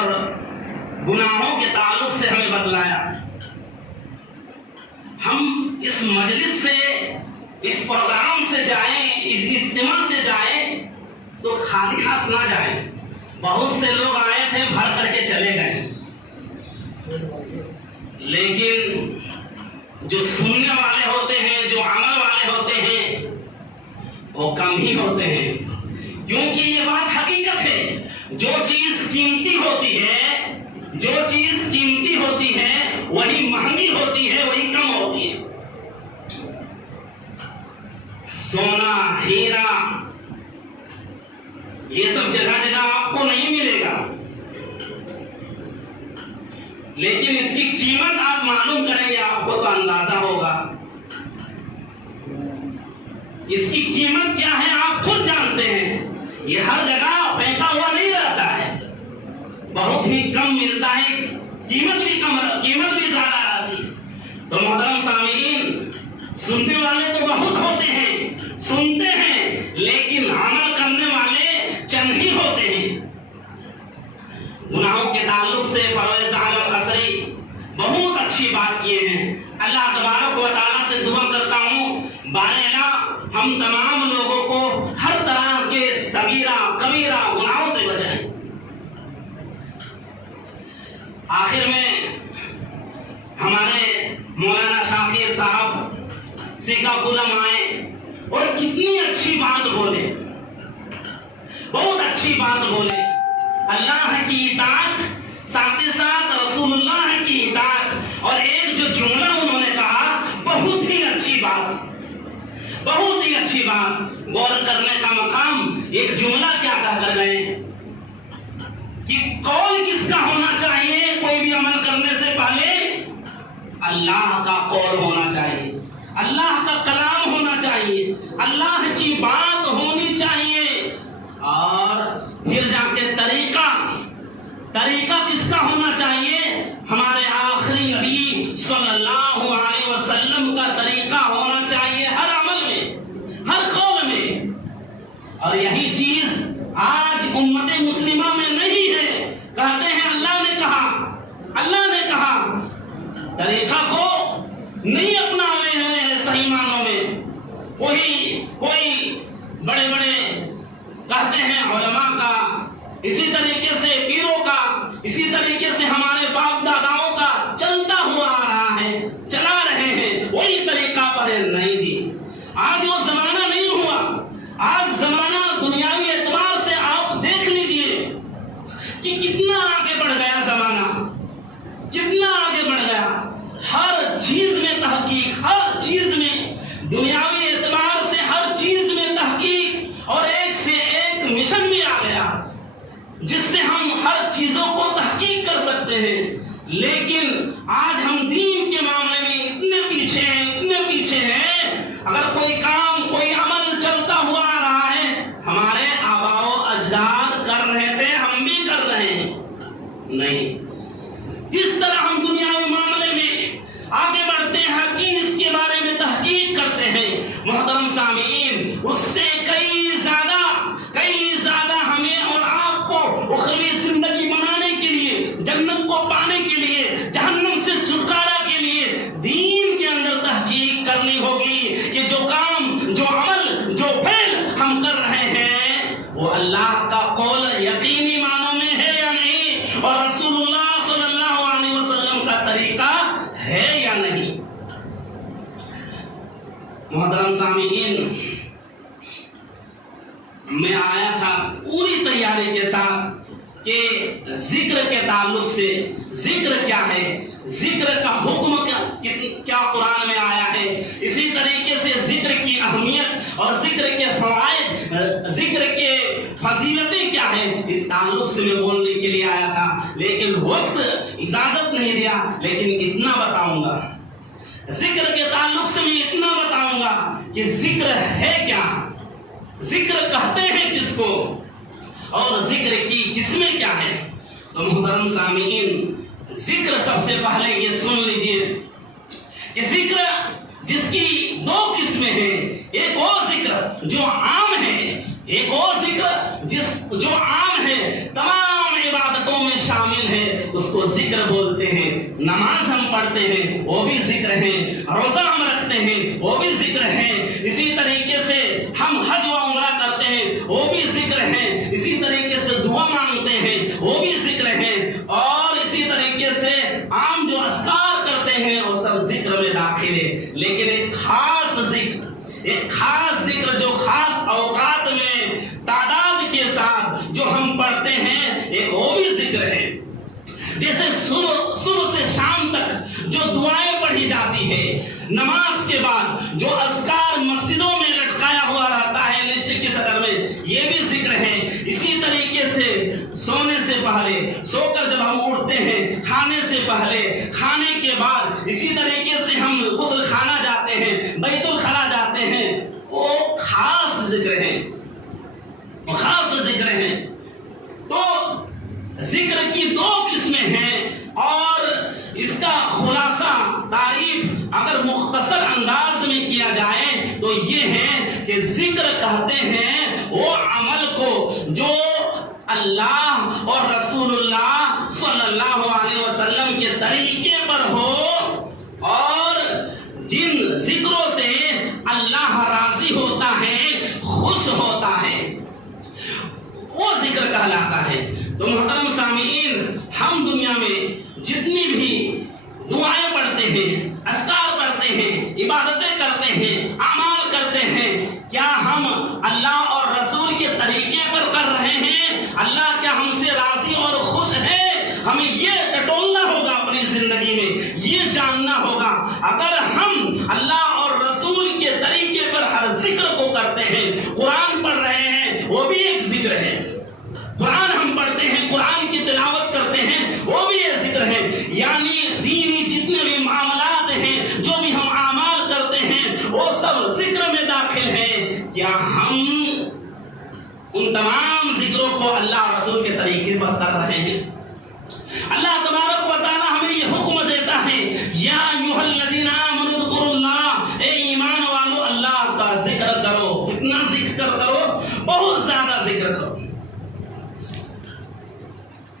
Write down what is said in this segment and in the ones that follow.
اور گناہوں کے تعلق سے ہمیں بتلایا۔ ہم اس مجلس سے، اس پروگرام سے جائیں، اس اجتماع سے جائیں تو خالی ہاتھ نہ جائیں۔ بہت سے لوگ آئے تھے، بھر کر کے چلے گئے، لیکن جو سننے والے ہوتے ہیں، جو عمل والے ہوتے ہیں، وہ کم ہی ہوتے ہیں، کیونکہ یہ بات حقیقت ہے۔ جو چیز قیمتی ہوتی ہے، جو چیز قیمتی ہوتی ہے وہی مہنگی ہوتی ہے، وہی کم ہوتی ہے۔ سونا، ہیرا، یہ سب جگہ جگہ آپ کو نہیں ملے گا، لیکن اس کی قیمت آپ معلوم کریں گے، آپ کو تو اندازہ ہوگا۔ اس کی قیمت کیا ہے آپ خود جانتے ہیں۔ یہ ہر جگہ پھینکا ہوا نہیں رہتا ہے، بہت ہی کم ملتا ہے، قیمت بھی زیادہ آتی ہے۔ تو محترم سامعین، سننے والے تو بہت ہوتے ہیں، سنتے ہیں، لیکن عمل کرنے والے چند ہی ہوتے ہیں۔ گناہوں کے تعلق سے پرویز عالم قصری بہت اچھی بات کیے ہیں۔ اللہ تبارک و تعالیٰ سے دعا کرتا ہوں بارہلا ہم تمام لوگوں کو ہر طرح کے صغیرہ کبیرہ گناہوں سے بچائیں۔ آخر میں ہمارے مولانا شاکر صاحب سیکا کلم آئے اور کتنی اچھی بات بولے، بہت اچھی بات بولے۔ اللہ کی اطاعت، ساتھ ہی ساتھ رسول اللہ کی اطاعت، اور ایک جو جملہ انہوں نے کہا، بہت ہی اچھی بات، بہت ہی اچھی بات، غور کرنے کا مقام۔ ایک جملہ کیا کہہ کر گئے کہ قول کس کا ہونا چاہیے کوئی بھی عمل کرنے سے پہلے؟ اللہ کا قول ہونا چاہیے، اللہ کا کلام ہونا چاہیے، اللہ کی بات ہونی چاہیے، اور پھر جا کے طریقہ کس کا ہونا چاہیے؟ ہمارے آخری نبی صلی اللہ علیہ وسلم کا طریقہ ہونا چاہیے ہر عمل میں، ہر قول میں۔ اور یہی چیز آج امت مسلمہ میں نہیں ہے۔ کہتے ہیں اللہ نے کہا، اللہ نے کہا، طریقہ کو نہیں اپنا رہے ہیں صحیح معنوں میں۔ کوئی بڑے بڑے کہتے ہیں علماء کا، اسی طریقے سے پیروں کا، اسی طریقے سے ہمارے باپ داداؤں کا چلتا ہوا آ رہا ہے، چلا رہے ہیں، وہی طریقہ پر ہے۔ نہیں جی، آج وہ زمانہ نہیں ہوا۔ آج زمانہ دنیاوی اعتبار سے آپ دیکھ لیجئے کہ کتنا آگے بڑھ گیا زمانہ، کتنا آگے بڑھ گیا۔ ہر چیز میں تحقیق، ہر چیز میں دنیاوی اعتبار سے ہر چیز میں تحقیق، اور ایک سے ایک مشن بھی آ گیا جس سے ہم ہر چیزوں کو تحقیق کر سکتے ہیں۔ لیکن آج ہم دین کے معاملے میں اتنے پیچھے ہیں، اتنے پیچھے ہیں۔ اگر کوئی کام، کوئی عمل چلتا ہوا آ رہا ہے، ہمارے آباء و اجداد کر رہے تھے، ہم بھی کر رہے ہیں، نہیں۔ جس طرح ہم دنیاوی معاملے میں آگے بڑھتے ہیں، ہر چیز کے بارے میں تحقیق کرتے ہیں، محترم سامعین، اس سے کئی زیادہ ہمیں اور آپ کو اخروی زندگی بنانے کے لیے، جنت کو پانے کے لیے، جہنم سے چھٹکارا کے لیے دین کے اندر تحقیق کرنی ہوگی کہ جو کام، جو عمل، جو فعل ہم کر رہے ہیں وہ اللہ کا قول یقینی معنوں میں ہے یا نہیں، اور رسول اللہ صلی اللہ علیہ وسلم کا طریقہ ہے یا نہیں۔ محترم سامعین، میں آیا تھا پوری تیاری کے ساتھ کہ ذکر کے تعلق سے، ذکر کیا ہے، ذکر کا حکم کیا قرآن میں آیا ہے، اسی طریقے سے ذکر کی اہمیت اور ذکر کے فوائد، ذکر کے فضیلتیں کیا ہیں، اس تعلق سے میں بولنے کے لیے آیا تھا، لیکن وقت اجازت نہیں دیا۔ لیکن اتنا بتاؤں گا، ذکر کے تعلق سے میں اتنا بتاؤں گا کہ ذکر ہے کیا، ذکر کہتے ہیں کس کو، اور ذکر کی قسمیں کیا ہیں۔ تو محترم سامعین، ذکر سب سے پہلے یہ سن لیجئے کہ ذکر جس کی دو قسمیں ہیں، ایک وہ ذکر جو عام ہے، ایک وہ ذکر جو عام ہے، تمام عبادتوں میں شامل ہے اس کو ذکر بولتے ہیں. نماز ہم پڑھتے ہیں وہ بھی ذکر ہے, روزہ ہم رکھتے ہیں وہ بھی ذکر ہے, اسی طریقے سے ہم حج و عمرہ کرتے ہیں وہ بھی ذکر ہے, اسی طریقے سے دعا مانگتے ہیں وہ بھی ذکر ہے, اور اسی طریقے سے عام جو اذکار کرتے ہیں وہ سب ذکر میں داخل ہے. لیکن ایک خاص ذکر جو خاص اوقات میں تعداد کے ساتھ جو ہم پڑھتے ہیں ایک وہ بھی ذکر ہے. جیسے صبح سے شام تک جو دعائیں پڑھی جاتی ہے, نماز کے بعد جو اذکار مسجدوں میں لٹکایا ہوا رہتا ہے لسٹ کی صدر میں, یہ بھی ذکر ہے. اسی طریقے سے سونے سے پہلے, سو کر جب ہم اٹھتے ہیں, کھانے سے پہلے, کھانے کے بعد, اسی طریقے سے ہم غسل خانہ جاتے ہیں, بیت الخلا جاتے ہیں, وہ خاص ذکر ہیں, وہ خاص ذکر ہیں. تو ذکر کی دو قسمیں ہیں, اور اس کا خلاصہ تعریف اگر مختصر انداز میں کیا جائے تو یہ ہے کہ ذکر کہتے ہیں وہ عمل کو جو اللہ اور رسول اللہ صلی اللہ علیہ وسلم کے طریقے پر ہو, اور جن ذکروں سے اللہ راضی ہوتا ہے, خوش ہوتا ہے, وہ ذکر کہلاتا ہے. تو محترم سامعین, ہم دنیا میں جتنی بھی دعائیں پڑھتے ہیں, اذکار پڑھتے ہیں, عبادتیں کرتے ہیں, اعمال کرتے ہیں, کیا ہم اللہ اور رسول کے طریقے پر کر رہے ہیں؟ اللہ کیا ہم سے راضی اور خوش ہے؟ ہمیں یہ ٹٹولنا ہوگا اپنی زندگی میں, یہ جاننا ہوگا. اگر ہم اللہ اور رسول کے طریقے پر ہر ذکر کو کرتے ہیں, قرآن پڑھ رہے ہیں وہ بھی ایک ذکر ہے, قرآن ہم پڑھتے ہیں, قرآن کی تلاوت کرتے ہیں وہ بھی ایک ذکر ہے. یعنی دینی جتنے بھی معاملات ہیں, جو بھی ہم اعمال کرتے ہیں وہ سب ذکر میں داخل ہیں. کیا ہم ان تمام ذکروں کو اللہ رسول کے طریقے پر کر رہے ہیں؟ اللہ تبارک و تعالی ہمیں یہ حکم دیتا ہے, یا ایھا الذین آمنوا اذکروا اللہ, اے ایمان والو اللہ کا ذکر کرو. کتنا ذکر کرو؟ بہت زیادہ ذکر کرو,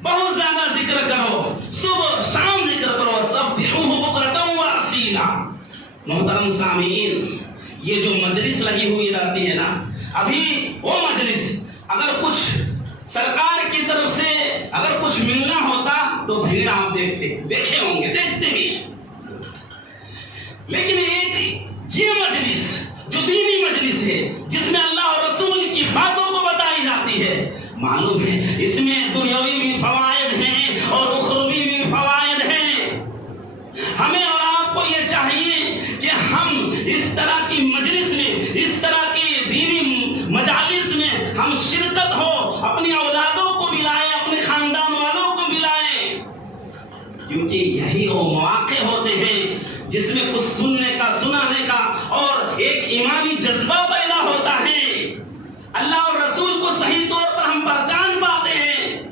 بہت زیادہ ذکر کرو, صبح شام ذکر کرو. سبحوہ بکرۃ و اصیلا. محترم سامعین, یہ جو مجلس لگی ہوئی رہتی ہے نا, ابھی وہ مجلس اگر کچھ سرکار کی طرف سے اگر کچھ ملنا ہوتا تو بھیڑ آپ دیکھے ہوں گے, دیکھتے بھی. لیکن ایک یہ مجلس جو دینی مجلس ہے, جس میں اللہ اور رسول کی باتوں کو بتائی جاتی ہے, معلوم ہے اس میں دنیاوی بھی فوائد ہیں اور اخروی بھی فوائد ہیں. ہمیں اور آپ کو یہ چاہیے کہ ہم اس طرح کی مجلس میں, اس طرح کی دینی مجالس میں ہم شرکت ہو, اپنی اولادوں کو بھی لائیں, اپنے خاندان والوں کو بھی لائیں, کیونکہ یہی وہ مواقع ہوتے ہیں جس میں کچھ سننے کا, سنانے کا اور ایک ایمانی جذبہ پیدا ہوتا ہے. اللہ اور رسول کو صحیح طور پر ہم پہچان پاتے ہیں.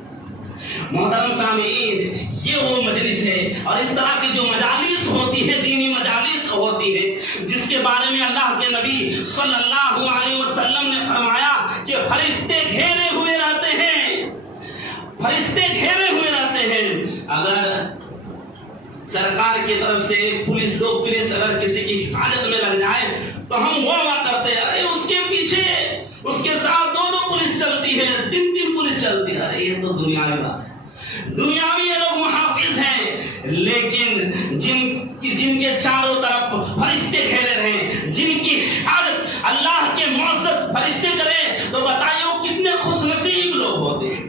محترم سامعین, یہ وہ مجلس ہے, اور اس طرح کی جو مجالس ہوتی ہے, دینی مجالس ہوتی ہے, جس کے بارے میں اللہ کے نبی صلی اللہ علیہ وسلم نے فرمایا کہ فرشتے گھیرے ہوئے رہتے ہیں, فرشتے گھیرے ہوئے رہتے ہیں. اگر سرکار کی طرف سے ایک پولیس, دو پولیس اگر کسی کی حفاظت میں لگ جائے تو ہم وعدہ کرتے ہیں, ارے اس کے پیچھے, اس کے ساتھ دو پولیس چلتی ہے, تین پولیس چلتی ہے. ارے یہ تو دنیاوی بات ہے, دنیاوی یہ لوگ محافظ ہیں. لیکن جن کے چاروں طرف فرشتے گھیرے رہے, جن کی حفاظت اللہ کے معزز فرشتے کرے, تو بتائیے وہ کتنے خوش نصیب لوگ ہوتے ہیں.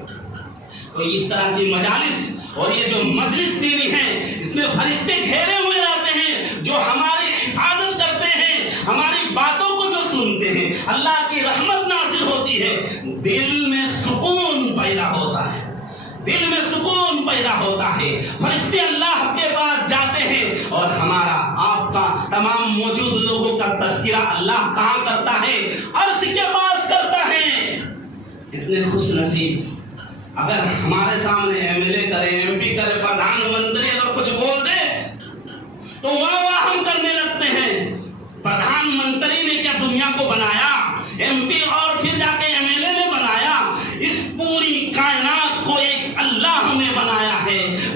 تو اس طرح کی مجالس اور یہ جو مجلس دینی ہے, اس میں فرشتے گھیرے ہوئے رہتے ہیں جو ہماری حفاظت کرتے ہیں, ہماری باتوں کو جو سنتے ہیں, اللہ کی رحمت نازل ہوتی ہے, دل میں سکون پیدا ہوتا ہے, دل میں سکون پیدا ہوتا ہے. فرشتے اللہ کے پاس جاتے ہیں, اور ہمارا, آپ کا, تمام موجود لوگوں کا تذکرہ اللہ کہاں کرتا ہے؟ عرش کے پاس کرتا ہے. اتنے خوش نصیب. اگر ہمارے سامنے ایم ایل اے کرے, ایم پی کرے, پردھان منتری اگر کچھ بول دے تو واہ ہم کرنے لگتے ہیں. پردھان منتری نے کیا دنیا کو بنایا؟ ایم پی اور پھر جا کے ایم ایل اے نے بنایا. اس پوری کائنات کو ایک اللہ نے بنایا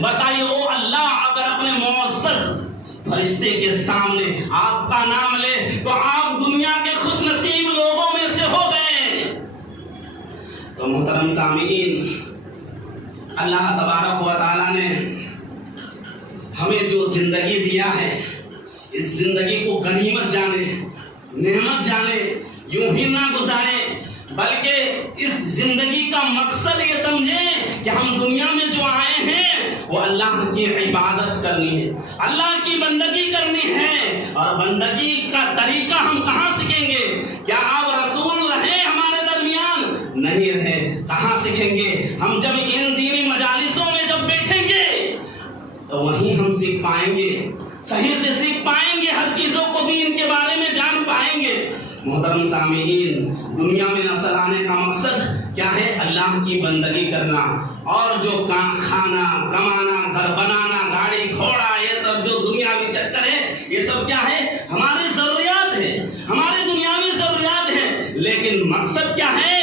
بتائیے وہ اللہ اگر اپنے معزز فرشتے کے سامنے آپ کا نام لے تو آپ دنیا کے خوش نصیب لوگوں میں سے ہو گئے۔ تو محترم سامعین، اللہ تبارک و تعالی نے ہمیں جو زندگی دیا ہے، اس زندگی کو غنیمت جانے، نعمت جانے، یوں ہی نہ گزارے، بلکہ اس زندگی کا مقصد یہ سمجھیں کہ ہم دنیا میں جو آئے ہیں وہ اللہ کی عبادت کرنی ہے، اللہ کی بندگی کرنی ہے۔ اور بندگی کا طریقہ ہم کہاں سیکھیں گے؟ کیا آپ رسول رہے ہمارے درمیان؟ نہیں رہے، کہاں سیکھیں گے؟ ہم جب ان دینی مجالسوں میں جب بیٹھیں گے تو وہیں ہم سیکھ پائیں گے، صحیح سے سیکھ پائیں گے، ہر چیزوں کو دین کے بارے میں جان پائیں گے۔ محترم سامعین، دنیا میں اصل آنے کا مقصد کیا ہے؟ اللہ کی بندگی کرنا، اور جو کھانا کمانا، گھر بنانا، گاڑی گھوڑا، یہ سب جو دنیاوی چکر ہے، یہ سب کیا ہے؟ ہماری ضروریات ہے، ہماری دنیاوی ضروریات ہے، لیکن مقصد کیا ہے؟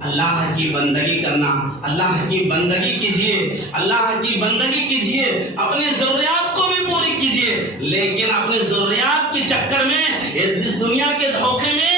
اللہ کی بندگی کرنا۔ اللہ کی بندگی کیجئے، اللہ کی بندگی کیجئے، اپنی ضروریات کو بھی پوری کیجئے، لیکن اپنی ضروریات کے چکر میں، اس دنیا کے دھوکے میں،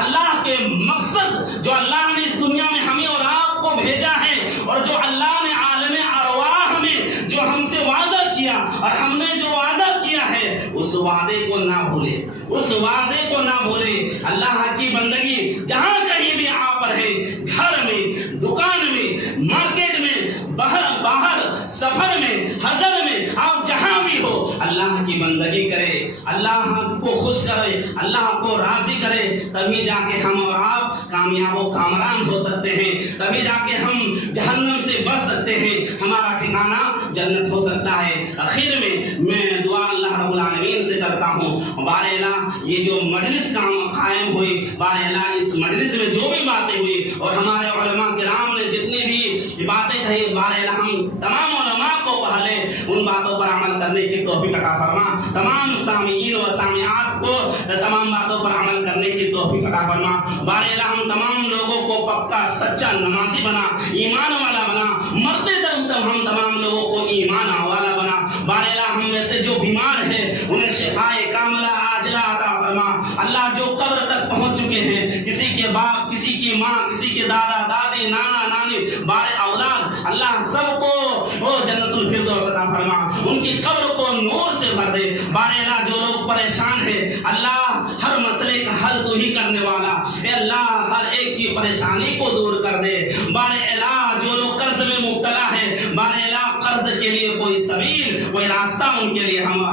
اللہ کے مقصد جو اللہ نے اس دنیا میں ہمیں اور آپ کو بھیجا ہے، اور جو اللہ نے عالم ارواح میں جو ہم سے وعدہ کیا، اور ہم نے جو وعدہ کیا ہے، اس وعدے کو نہ بھولے، اس وعدے کو نہ بھولے۔ اللہ کی بندگی جہاں کہیں بھی آپ رہے، گھر میں، دکان میں، مارکیٹ میں، باہر سفر میں، حضر میں، آپ جہاں بھی ہو، اللہ کی بندگی کرے، اللہ کو خوش کرے، اللہ کو راضی کرے، تبھی جا کے ہم اور آپ کامیاب و کامران ہو سکتے ہیں، تبھی جا کے ہم جہنم سے بچ سکتے ہیں، ہمارا ٹھکانہ جنت ہو سکتا ہے۔ آخر میں دعا اللہ رب العالمین سے کرتا ہوں، بار الہ یہ جو مجلس قائم ہوئی، بار الہ اس مجلس میں جو بھی باتیں ہوئی اور ہمارے علماء کرام نے جتنی بھی باتیں کہی، بار الہ ہم تمام علماء کو پہلے ان باتوں پر عمل کرنے کی توفیق عطا فرما، تمام سامعین و سامعات کو تمام باتوں پر عمل کرنے کی توفیق عطا فرما۔ بار الہ ہم تمام لوگوں کو پکا سچا نمازی بنا، ایمان والا بنا، مرتے دم تک ہم تمام لوگوں کو ایمان والا بنا۔ بار الہ ہم میں سے جو بیمار ہے انہیں شفائے کاملہ عاجلہ عطا فرما۔ اللہ جو قبر تک پہنچ چکے ہیں، کسی کے باپ، کسی کی ماں، کسی کے دادا دادی، نانا نانی، بارے اولاد، اللہ سب کو وہ جنت الفردوس عطا فرما، ان کی قبر کو نور سے بھر دے۔ بارے اللہ جو لوگ پریشان ہیں، اللہ ہر مسئلے کا حل تو ہی کرنے والا، اے اللہ ہر ایک کی پریشانی کو دور کر دے۔ بارے اللہ جو لوگ قرض میں مبتلا ہے، بارے اللہ قرض کے لیے کوئی سبیل، کوئی راستہ ان کے لیے ہم